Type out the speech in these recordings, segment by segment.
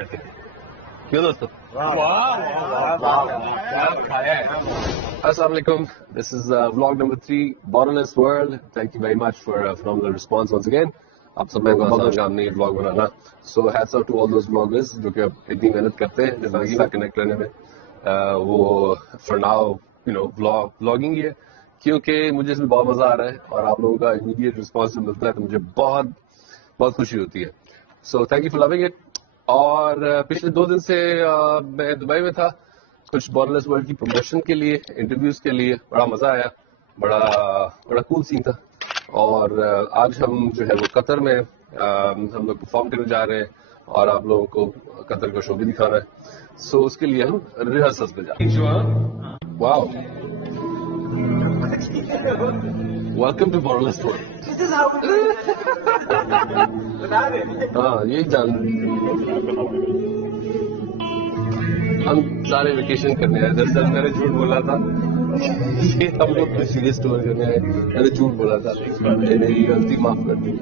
लड़के, क्यों दोस्तों? Assalamu alaikum. This is vlog number 3, Borderless World. Thank you very much for a phenomenal response once again. आप सब में बहुत काम नहीं vlog banana. So hats off to all those vloggers जो कि अब इतनी मेहनत करते हैं जिंदगी में कनेक्ट रहने में. वो for now, you know, vlogging ही है क्योंकि मुझे इसमें बहुत मजा आ रहा है और आप लोगों का immediate response मिलता है तो मुझे बहुत बहुत खुशी होती है. So thank you for loving it. और पिछले 2 दिन से मैं दुबई में था कुछ बॉर्डरलेस वर्ल्ड की प्रमोशन के लिए, इंटरव्यूज के लिए. बड़ा मजा आया, बड़ा कूल सीन था. और आज हम जो है वो कतर में हम लोग परफॉर्म करने जा रहे हैं और आप लोगों को कतर का शो भी दिखाना है. सो उसके लिए हम रिहर्सल्स पे जा रहे हैं. Wow, welcome to borderless world. हाँ, यही जान हम सारे वेकेशन करने आए. दरअसल मैंने झूठ बोला था, ये हम लोग कुछ सीरियस टूर करने आए. मैंने झूठ बोला था, मेरी गलती माफ कर दी.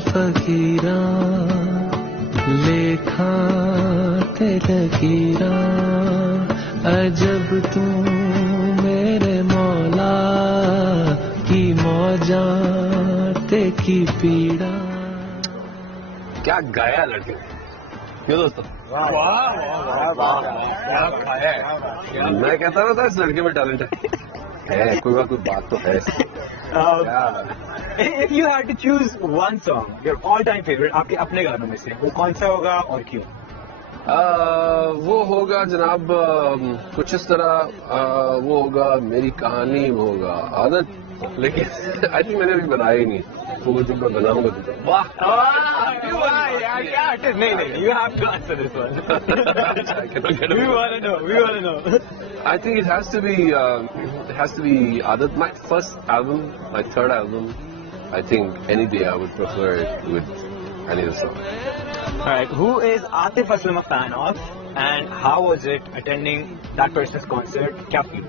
फकीरा लेखा तेरे कीरा अजब तू मेरे मौला की मौजा ते की पीड़ा. क्या गाया लड़के, क्यों दोस्तों? मैं कहता ना था इस लड़के में टैलेंट है. कोई बात तो है. If you had to choose one song, your all-time favorite, आपके अपने गानों में से, वो कौन सा होगा और क्यों? वो होगा जनाब कुछ इस तरह, वो होगा मेरी कहानी, वो होगा आदत. लेकिन आई थिंक मैंने अभी बनाया ही नहीं, तो वो जब मैं बनाऊंगा तो वाह. नहीं, you have to answer this one. We wanna know. I think it has to be Adat. My first album, my third album. I think any day I would prefer it with any other song. Alright, who is Atif Aslam a fan of, and how was it attending that person's concert? क्या feel?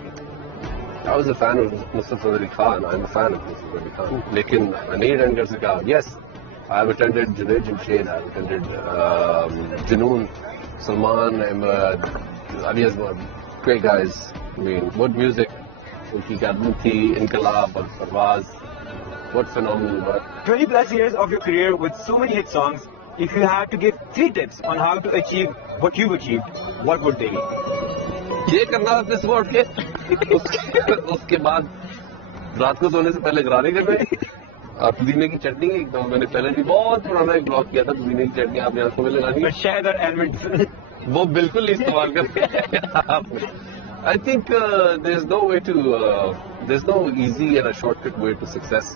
I was a fan of Mustafa Ali Khan. I'm a fan of Mustafa Ali Khan. लेकिन नहीं attend कर सका. Yes, I've attended Junaid Jamshed. I've attended Junoon, Salman, Ahmed, Ali Asmar. Great guys. I mean, what music. उनकी गादन थी, इनकलाब और परवाज. What phenomenal work. 20 plus years of your career with so many hit songs. If you had to give 3 tips on how to achieve what you've achieved, what would they be? ये करना अपने spot के उसके बाद रात को सोने से पहले गरारे करना है. और पुदीने की चटनी एकदम मैंने पहले भी बहुत पुराना एक ब्लॉग किया था. पुदीने की चटनी आपने आंखों में लगानी है, शहद और एलमंड वो बिल्कुल नहीं इस्तेमाल करते. I think there's no easy and a shortcut way to success.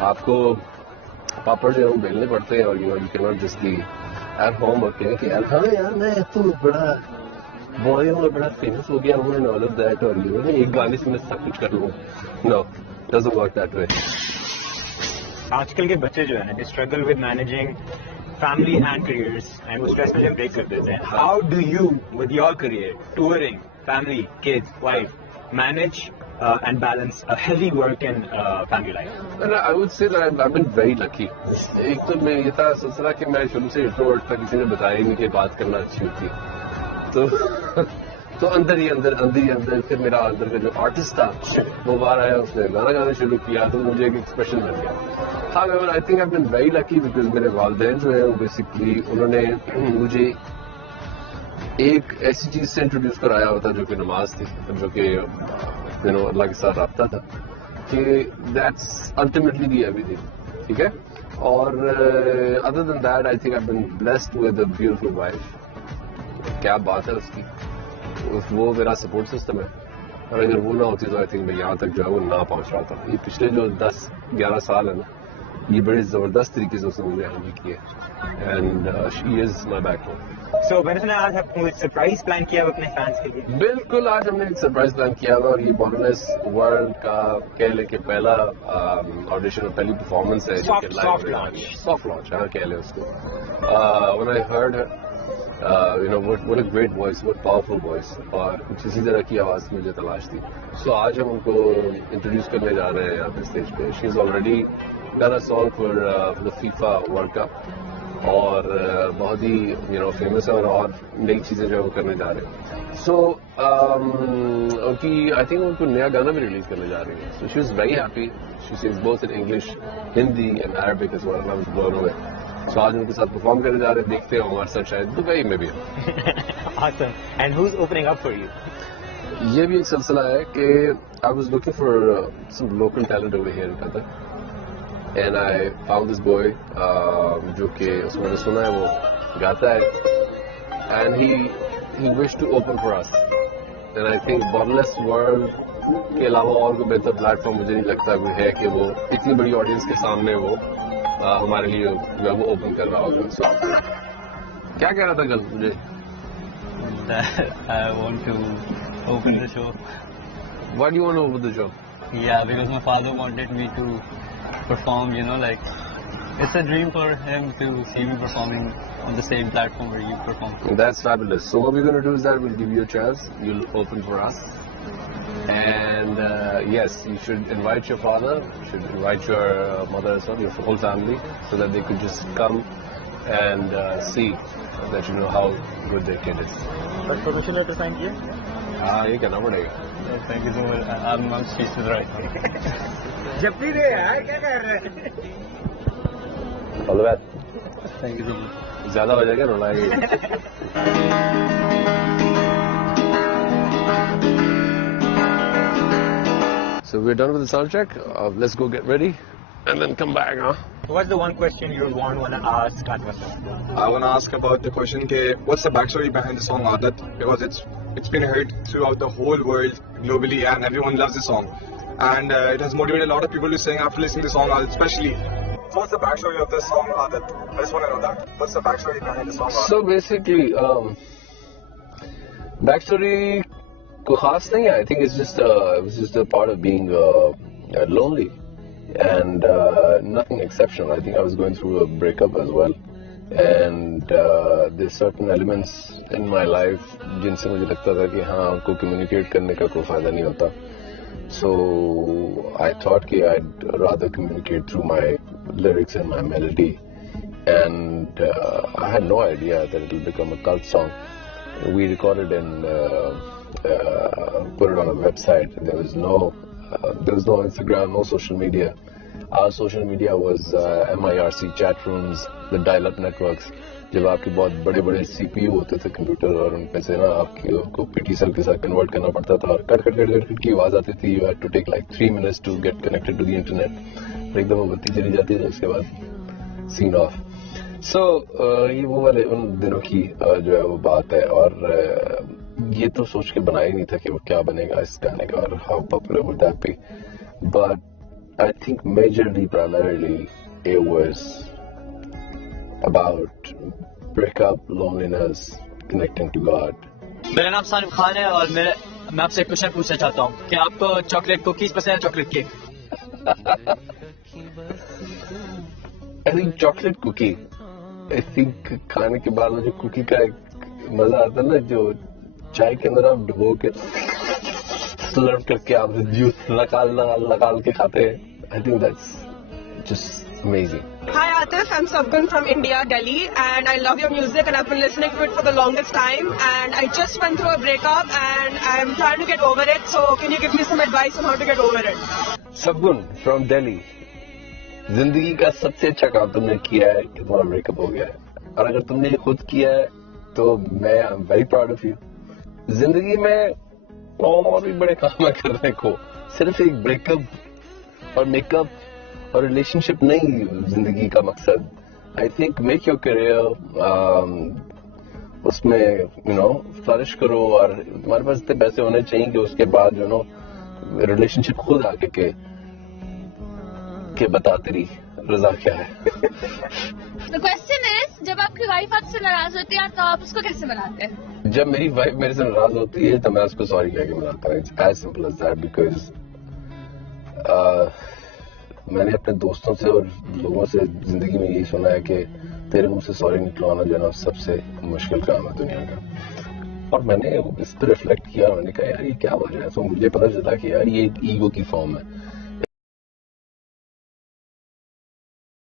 आपको पापड़ जो है बेलने पड़ते हैं और you cannot just be at home और कहें कि यार मैं तो बड़ा बॉय हूँ और बड़ा फेमस हो गया हूँ and all of that और एक गाने से मैं सब कुछ कर लूँ. No, doesn't work that way. आजकल के बच्चे जो है ना, they struggle with managing family and careers and वो stress में जब break कर देते हैं. How do you, with your career, touring, family, kids, wife, manage and balance a healthy work and family life? And I would say that I've been very lucky. एक तो मैं ये था सिलसिला कि मैं शुरू से इंट्रोवर्ट था, किसी ने बताया ही नहीं कि बात करना अच्छी होती है. तो अंदर ही अंदर फिर मेरा अंदर का जो आर्टिस्ट था वो बाहर आया, उसने गाना गाना शुरू किया तो मुझे एक एक्सप्रेशन मिल गया. However, I think I've been very lucky because मेरे वालिदैन जो है वो बेसिकली उन्होंने मुझे एक ऐसी चीज से इंट्रोड्यूस कराया होता जो कि नमाज थी, जो कि अल्लाह के साथ रब्ता था, कि दैट्स अल्टीमेटली दी एवरीथिंग. ठीक है. और other than that I think I been blessed with a beautiful wife. क्या बात है उसकी, वो मेरा सपोर्ट सिस्टम है. और अगर वो ना होती तो आई थिंक मैं यहाँ तक जो है वो ना पहुँच रहा था. ये पिछले जो 10-11 साल है ना, ये बड़े जबरदस्त तरीके से उसने मुझे हैंडल किया and she is my backbone. So मैंने सुना आज आपने सरप्राइज प्लान किया अपने फैंस के लिए। बिल्कुल, आज हमने एक सरप्राइज प्लान किया था और ये बॉर्डरलेस वर्ल्ड का कह ले कि पहला ऑडिशन और पहली परफॉर्मेंस है जो कि Soft launch. सॉफ्ट लॉन्च हाँ कह ले उसको। When I heard you know what a great voice, what powerful voice, और कुछ इसी तरह की आवाज मुझे तलाश थी। सो आज हम उनको इंट्रोड्यूस करने जा रहे हैं यहाँ पे स्टेज पे। She is already done a song for the FIFA world cup और बहुत ही यू नो फेमस है और नई चीजें जो है वो करने जा रहे हैं। सो उनकी आई थिंक उनको नया गाना भी रिलीज करने जा रही है। So she is very happy, she sings both in English, Hindi and Arabic as well. I was blown away. So आज उनके साथ परफॉर्म करने जा रहे हैं, देखते हैं हमारे साथ शायद दुबई में भी। Awesome. And who's opening up for you? ये भी एक सिलसिला है कि I was looking for some local talent over here in Qatar and I found this boy जो कि उसने सुना है वो गाता है and he wish to open for us and I think borderless world के अलावा और कोई बेहतर प्लेटफॉर्म मुझे नहीं लगता कोई है कि वो इतनी बड़ी ऑडियंस के सामने वो हमारे लिए जो है वो ओपन कर रहा होगा। So, क्या कह रहा था कल मुझे? I want to open the show. Why do you want to open the show? Yeah, because my father wanted me to perform, you know, like it's a dream for him to see me performing on the same platform where you perform. That's fabulous. So what we're going to do is that we'll give you a chance. You'll open for us. And yes, you should invite your father, you should invite your mother as well, your whole family, so that they could just come and see that you know how good their kid is. But permission letter sign here? हाँ ये कहना पड़ेगा। Thank you so much. I'm speechless right now. जब भी दे यार क्या कर रहे हैं? All the best. Thank you so much. ज़्यादा हो जाएगा रुलाएगा। So we're done with the sound check. Let's go get ready and then come back, huh? What's the one question you want to ask Atma sir? I want to ask about the question, what's the backstory behind the song Aadat? Because it's been heard throughout the whole world globally and everyone loves the song. And it has motivated a lot of people to sing after listening to the song Aadat especially. So what's the backstory of the song Aadat? I just want to know that. What's the backstory behind the song Aadat? So basically, backstory को खास नहीं है. I think it was just a part of being lonely and nothing exceptional. I think I was going through a breakup as well, and there's certain elements in my life जिनसे मुझे लगता था कि हाँ उनको communicate करने का कोई फायदा नहीं होता. So I thought कि I'd rather communicate through my lyrics and my melody, and I had no idea that it'll become a cult song. We recorded and put it on a website. There was no Instagram, no social media. Our social media was MIRC chat rooms, the dial-up networks. जब आपके बहुत बड़े-बड़े CPU होते थे computer और उन पे से ना आपको PT cell के साथ कन्वर्ट करना पड़ता था और कट की आवाज आती थी. You had to take like 3 minutes to get connected to the internet. एकदम वो बत्ती चली जाती थी उसके बाद scene off. So ये वो वाले उन दिनों की जो है वो बात है और ये तो सोच के बनाया ही नहीं था कि वो क्या बनेगा इस गाने का और how popular would that be. But I think primarily it was about breakup, loneliness, connecting to God. मेरा नाम सानिब खान है और मैं आपसे एक क्वेश्चन पूछना चाहता हूँ कि आपको चॉकलेट कुकीज पसंद है chocolate cake? I think chocolate cookie. I think खाने के बाद जो कुकी का एक मजा आता है ना जो चाय के अंदर आप डुबो के स्लर्प करके आप जूस निकाल के खाते हैं. I think that's just amazing. Hi Atif, I'm Sabgun from India, Delhi, and I love your music and I've been listening to it for the longest time, and I just went through a breakup and I'm trying to get over it, so can you give me some advice on how to get over it? Sabgun from Delhi. जिंदगी का सबसे अच्छा काम तुमने किया है कि तुम्हारा ब्रेकअप हो गया है और अगर तुमने ये खुद किया है तो मैं I am very proud of you. जिंदगी में और भी बड़े काम है करने को, सिर्फ एक ब्रेकअप और मेकअप और रिलेशनशिप नहीं जिंदगी का मकसद. I think make your career, उसमें यू नो फ्लरिश करो और तुम्हारे पास इतने पैसे होने चाहिए कि उसके बाद यू नो रिलेशनशिप खुद आके के बताते रही रजा क्या है? The question is, जब आपकी वाइफ आपसे नाराज होती है तो आप उसको कैसे मनाते हैं? जब मेरी वाइफ मेरे से नाराज होती है तो मैं उसको सॉरी कह के मनाता हूँ. It's as simple as that. Because मैंने अपने दोस्तों से और लोगों से जिंदगी में यही सुना है कि तेरे मुंह से सॉरी निकलवाना जो है ना सबसे मुश्किल काम है दुनिया का. और मैंने इस पर रिफ्लेक्ट किया. मैंने कहा यार ये क्या वजह है. तो मुझे पता चला कि यार ये एक ईगो की फॉर्म है.